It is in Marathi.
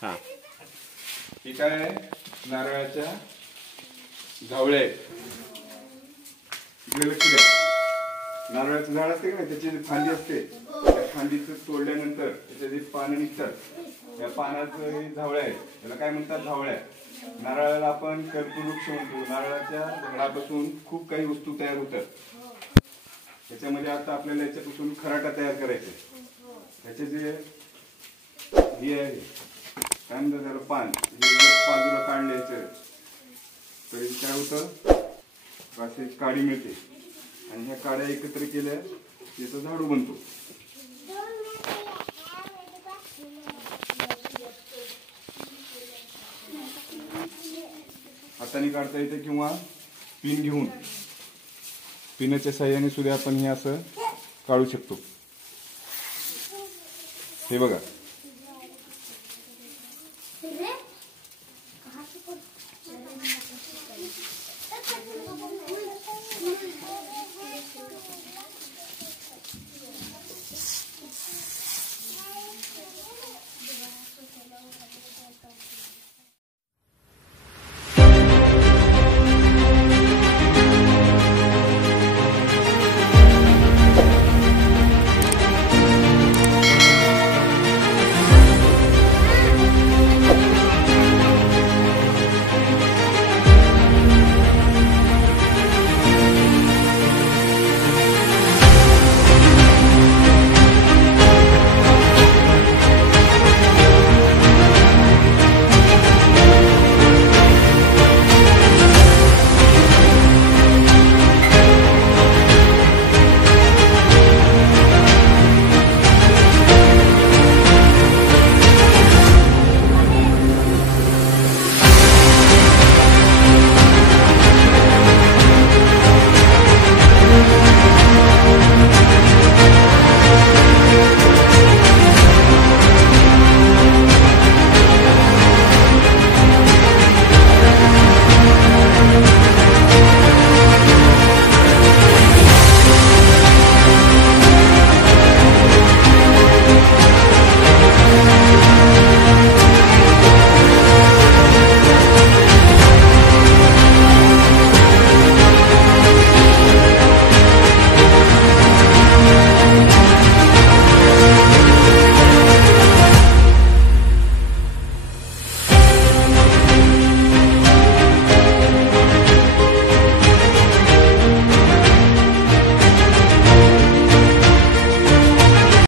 हा, ही काय आहे? नारळाच्या झावळ्या आहेत. इकडे लक्ष द्या. नारळाचं झाड असते का, त्याची फांदी असते, त्या फांदीचं तोडल्यानंतर त्याचे जे पानं निघतात, या पानाचं झावळ्या आहेत, त्याला काय म्हणतात? झावळ्या. नारळाला आपण कल्पवृक्ष म्हणतो. नारळाच्या झाडापासून खूप काही वस्तू तयार होतात. त्याच्यामध्ये आता आपल्याला याच्यापासून खराटा तयार करायचा आहे. त्याचे जे हे आहे काय म्हणतात त्याला, पान बाजूला काढल्याचं तरी काय होतं, अशी काडी मिळते आणि ह्या काड्या एकत्र केल्या त्याचं झाडू बनतो. हाताने काढता येते किंवा पिन घेऊन, पिनाच्या साह्याने सुद्धा आपण हे असं काढू शकतो. हे बघा.